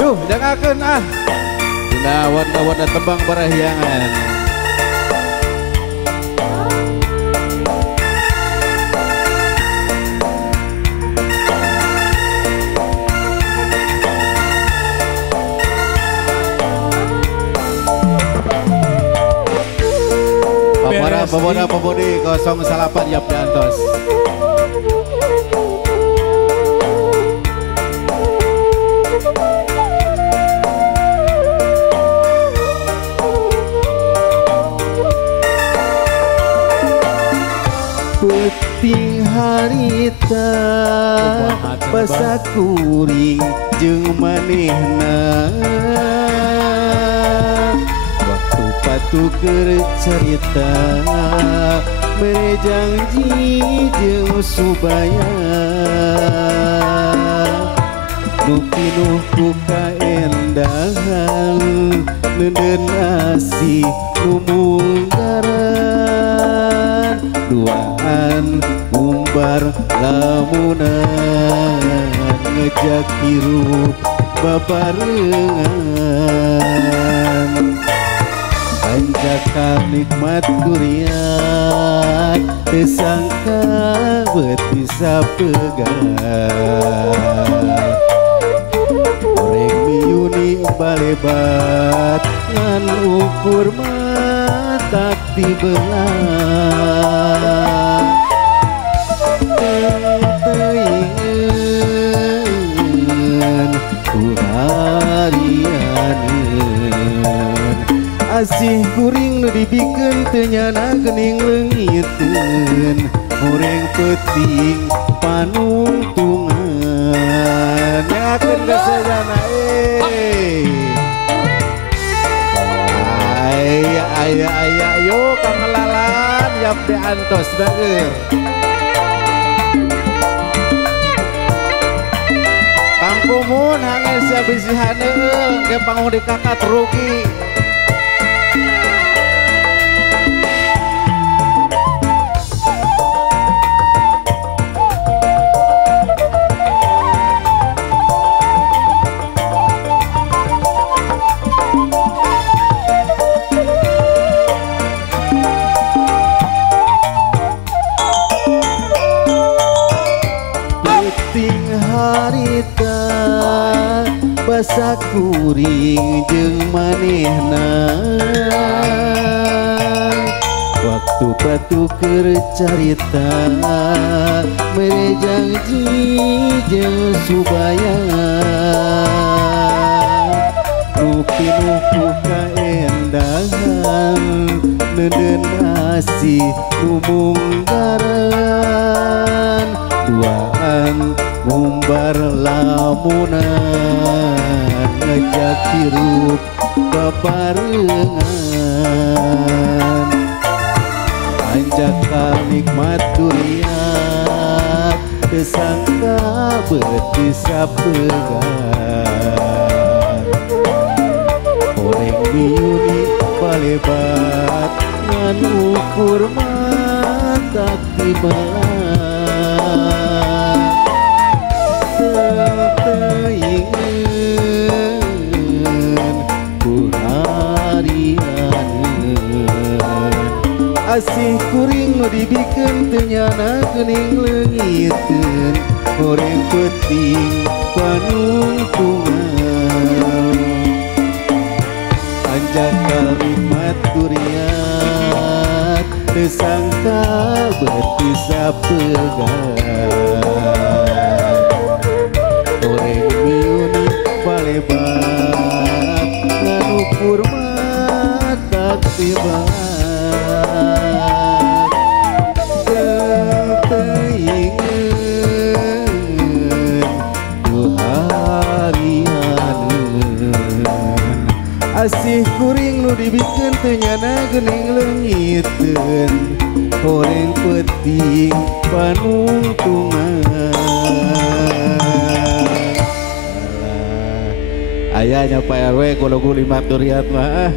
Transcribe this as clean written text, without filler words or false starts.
Yuh, jangakeun ah. Dina warna-warna tembang parahyangan. Para pemudi 08 Yap Dantos. Peting harita pasakuring jeung manehna waktu patuker cerita mere janji jeung subaya nu pinuh ku kaendahan neudeun asih nu munggaran duaan umbar lamunan ngejak hirup babarengan panjaka nikmat durian tersangka betisa pegat goreng miuni balebat ngan ukur mata dibelah teingan kurarianeun asih kuring nu dibikeun teu nyana geuning leungiteun horeng peuting panungtungan nyakeun ka sadana aya yo pangelalan Yap Dantos baeur Kang Kumun hangil sabisihan eung ke pangung di kakat rugi harita pasakuring jeung manehna waktu patuker carita mere janji jeung subaya nu pinuh ku kaendahan neudeun asih nu munggaran duaan ngumbar lamunan ngejak hirup babarengan anjaka nikmat durian tersangka betisa pegat goreng miuni balebat ngan ukur mata dibelah asih kuring nu dibikeun teu nyana geuning leungiteun goreng peuting panungtungan anjaka nikmat durian teu sangka betisa pegat goreng miuni balebat ngan ukur mata tiba asih kuring nu dibikeun teu nyana geuning leungiteun horeng peuting panungtungan ayahnya Pak RW kalau guli maturiat mah